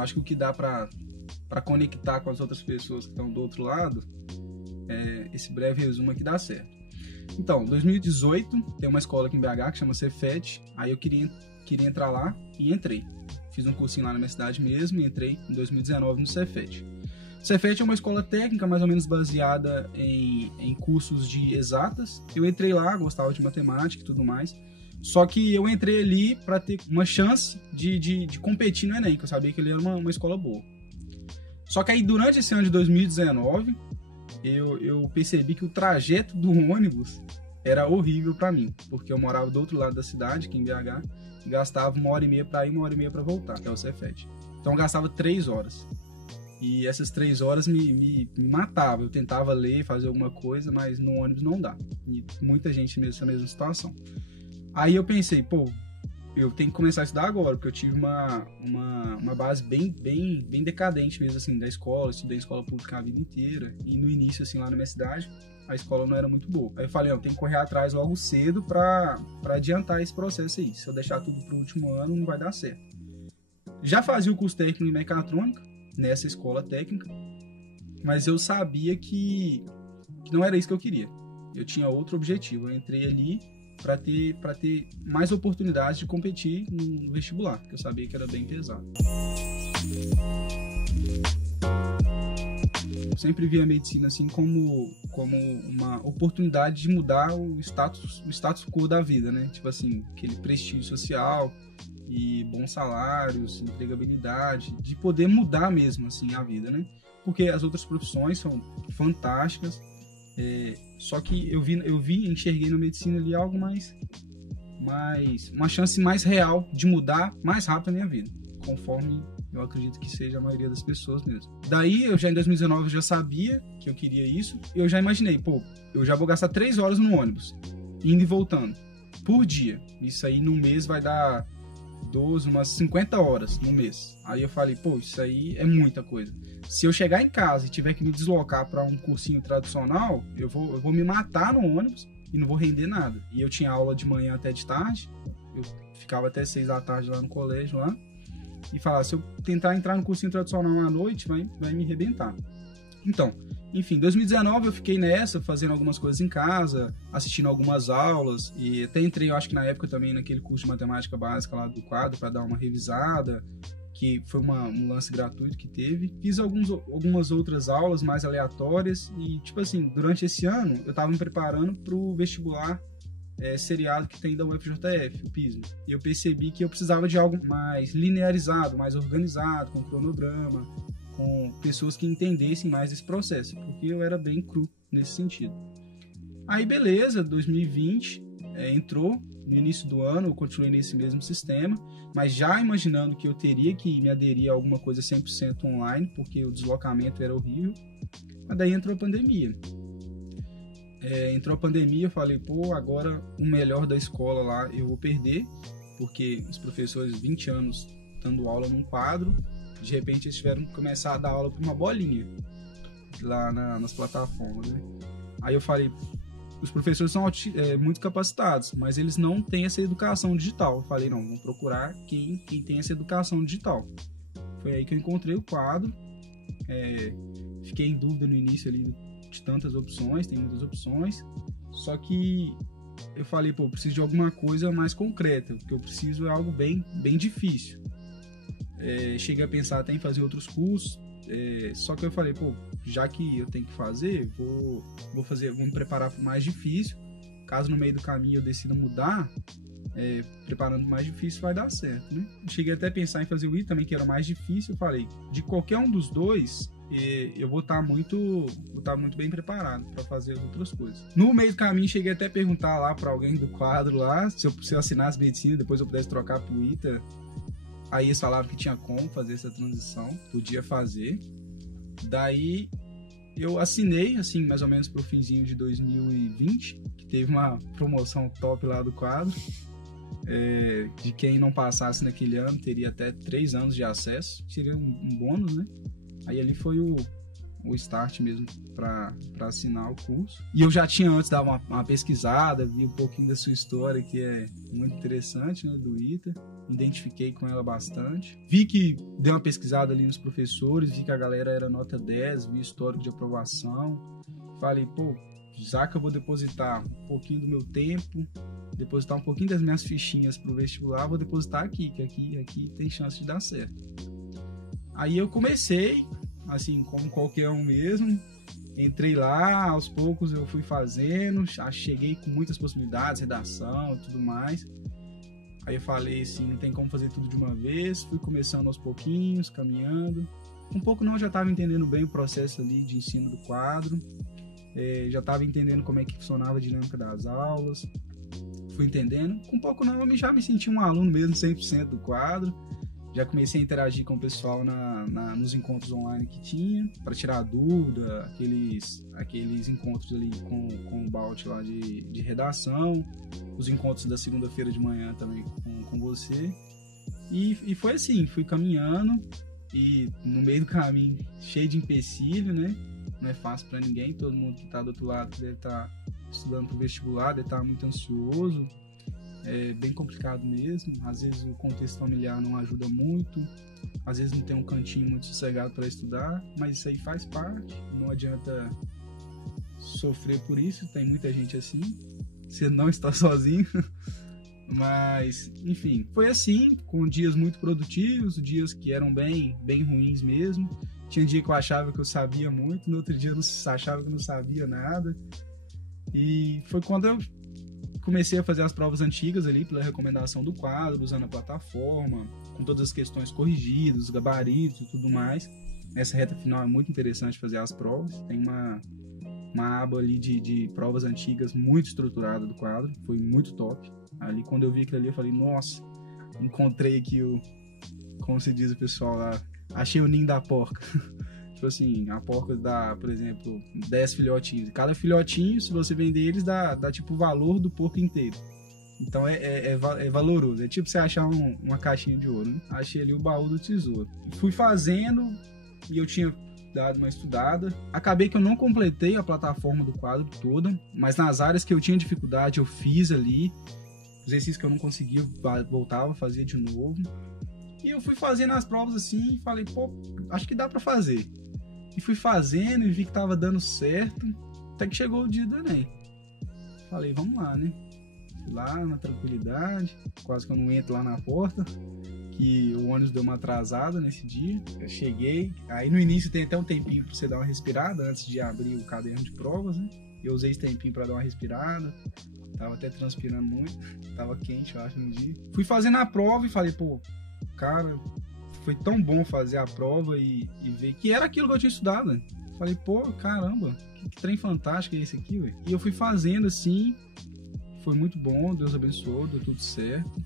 acho que o que dá para conectar com as outras pessoas que estão do outro lado, esse breve resumo aqui dá certo. Então, 2018, tem uma escola aqui em BH que chama Cefet, aí eu queria entrar lá e entrei. Fiz um cursinho lá na minha cidade mesmo e entrei em 2019 no Cefet. Cefet é uma escola técnica mais ou menos baseada em cursos de exatas. Eu entrei lá, gostava de matemática e tudo mais, só que eu entrei ali para ter uma chance de competir no Enem, que eu sabia que ele era uma escola boa. Só que aí durante esse ano de 2019, eu percebi que o trajeto do ônibus era horrível para mim, porque eu morava do outro lado da cidade, aqui em BH, e gastava 1h30 para ir, 1h30 para voltar, que é o Cefet. Então eu gastava 3 horas. E essas 3 horas me matavam. Eu tentava ler, fazer alguma coisa, mas no ônibus não dá. E muita gente nessa mesma situação. Aí eu pensei, eu tenho que começar a estudar agora, porque eu tive uma base bem decadente mesmo, assim, da escola. Estudei em escola pública a vida inteira. E no início, assim, lá na minha cidade, a escola não era muito boa. Aí eu falei, tem que correr atrás logo cedo pra adiantar esse processo aí. Se eu deixar tudo pro último ano, não vai dar certo. Já fazia o curso técnico em mecatrônica, nessa escola técnica, mas eu sabia que não era isso que eu queria. Eu tinha outro objetivo. Eu entrei ali para ter mais oportunidades de competir no vestibular, que eu sabia que era bem pesado. Eu sempre vi a medicina assim como uma oportunidade de mudar o status quo da vida, né? Tipo assim, aquele prestígio social e bons salários, empregabilidade, de poder mudar mesmo assim a vida, né? Porque as outras profissões são fantásticas, só que eu enxerguei na medicina ali algo mais uma chance mais real de mudar mais rápido a minha vida, conforme eu acredito que seja a maioria das pessoas mesmo. Daí, eu já em 2019 eu já sabia que eu queria isso, e eu já imaginei, eu já vou gastar 3 horas no ônibus, indo e voltando, por dia. Isso aí no mês vai dar umas 50 horas no mês. Aí eu falei, isso aí é muita coisa. Se eu chegar em casa e tiver que me deslocar para um cursinho tradicional, eu vou me matar no ônibus e não vou render nada. E eu tinha aula de manhã até de tarde, eu ficava até 6 da tarde lá no colégio lá, e falava, se eu tentar entrar no cursinho tradicional à noite, vai me arrebentar. Então, enfim, 2019 eu fiquei nessa, fazendo algumas coisas em casa, assistindo algumas aulas, e até entrei, eu acho que na época também, naquele curso de matemática básica lá do quadro, para dar uma revisada, que foi um lance gratuito que teve. Fiz algumas outras aulas mais aleatórias, e tipo assim, durante esse ano eu estava me preparando para o vestibular seriado que tem da UFJF, o PISM. E eu percebi que eu precisava de algo mais linearizado, mais organizado, com cronograma, com pessoas que entendessem mais esse processo, porque eu era bem cru nesse sentido. Aí beleza, 2020 entrou, no início do ano eu continuei nesse mesmo sistema, mas já imaginando que eu teria que me aderir a alguma coisa 100% online, porque o deslocamento era horrível. Mas daí entrou a pandemia. Eu falei, agora o melhor da escola lá eu vou perder, porque os professores 20 anos dando aula num quadro, de repente eles tiveram que começar a dar aula por uma bolinha lá nas plataformas, né? Aí eu falei, os professores são muito capacitados, mas eles não têm essa educação digital. Eu falei, não, vamos procurar quem tem essa educação digital. Foi aí que eu encontrei o quadro, fiquei em dúvida no início ali de tantas opções, tem muitas opções, só que eu falei, eu preciso de alguma coisa mais concreta, o que eu preciso é algo bem difícil. Cheguei a pensar até em fazer outros cursos, só que eu falei, já que eu tenho que fazer, vou me preparar para o mais difícil. Caso no meio do caminho eu decida mudar, preparando o mais difícil vai dar certo, né? Cheguei até a pensar em fazer o I também, que era o mais difícil. Eu falei, de qualquer um dos dois, eu vou estar muito bem preparado para fazer as outras coisas. No meio do caminho, cheguei até a perguntar lá para alguém do quadro lá, se eu assinasse medicina, depois eu pudesse trocar pro ITA. Aí eles falaram que tinha como fazer essa transição, podia fazer. Daí eu assinei, assim, mais ou menos pro finzinho de 2020, que teve uma promoção top lá do quadro. De quem não passasse naquele ano, teria até 3 anos de acesso, seria um bônus, né? Aí ali foi o o start mesmo para assinar o curso. E eu já tinha antes dado uma pesquisada, vi um pouquinho da sua história, que é muito interessante, né, do ITA. Identifiquei com ela bastante. Vi que dei uma pesquisada ali nos professores, vi que a galera era nota 10, vi histórico de aprovação. Falei, pô, já que eu vou depositar um pouquinho do meu tempo, depositar um pouquinho das minhas fichinhas pro vestibular, vou depositar aqui, que aqui tem chance de dar certo. Aí eu comecei, assim, como qualquer um mesmo, entrei lá, aos poucos eu fui fazendo, cheguei com muitas possibilidades, redação e tudo mais. Aí eu falei assim, não tem como fazer tudo de uma vez, fui começando aos pouquinhos, caminhando. Um pouco não, eu já estava entendendo bem o processo ali de ensino do quadro, já estava entendendo como é que funcionava a dinâmica das aulas, fui entendendo. Com um pouco não, eu já me senti um aluno mesmo, 100% do quadro. Já comecei a interagir com o pessoal nos encontros online que tinha, para tirar dúvida, aqueles encontros ali com o Balt lá de redação, os encontros da segunda-feira de manhã também com você. E foi assim, fui caminhando, e no meio do caminho, cheio de empecilho, né? Não é fácil para ninguém, todo mundo que está do outro lado deve estar estudando para o vestibular, deve estar muito ansioso. É bem complicado mesmo, às vezes o contexto familiar não ajuda muito, às vezes não tem um cantinho muito sossegado para estudar, mas isso aí faz parte, não adianta sofrer por isso, tem muita gente assim, você não está sozinho. Mas, enfim, foi assim, com dias muito produtivos, dias que eram bem ruins mesmo. Tinha dia que eu achava que eu sabia muito, no outro dia eu achava que eu não sabia nada. E foi quando eu comecei a fazer as provas antigas ali, pela recomendação do quadro, usando a plataforma, com todas as questões corrigidas, os gabaritos e tudo mais. Nessa reta final é muito interessante fazer as provas. Tem uma aba ali de provas antigas muito estruturada do quadro, foi muito top. Ali, quando eu vi aquilo ali, eu falei, nossa, encontrei aqui como se diz o pessoal lá, achei o ninho da porca. Tipo assim, a porca dá, por exemplo, 10 filhotinhos. Cada filhotinho, se você vender eles, dá tipo o valor do porco inteiro. Então é valoroso. É tipo você achar uma caixinha de ouro, né? Achei ali o baú do tesouro. Fui fazendo, e eu tinha dado uma estudada. Acabei que eu não completei a plataforma do quadro toda, mas nas áreas que eu tinha dificuldade, eu fiz ali. Exercícios que eu não conseguia, voltava, fazia de novo. E eu fui fazendo as provas assim, e falei, pô, acho que dá pra fazer. E fui fazendo e vi que tava dando certo, até que chegou o dia do Enem. Falei, vamos lá, né? Fui lá na tranquilidade, quase que eu não entro lá na porta, que o ônibus deu uma atrasada nesse dia. Eu cheguei, aí no início tem até um tempinho pra você dar uma respirada, antes de abrir o caderno de provas, né? Eu usei esse tempinho pra dar uma respirada, tava até transpirando muito, tava quente, eu acho, no dia. Fui fazendo a prova e falei, pô, cara, foi tão bom fazer a prova e ver que era aquilo que eu tinha estudado, né? Falei, pô, caramba, que trem fantástico é esse aqui, ué. E eu fui fazendo assim, foi muito bom, Deus abençoou, deu tudo certo.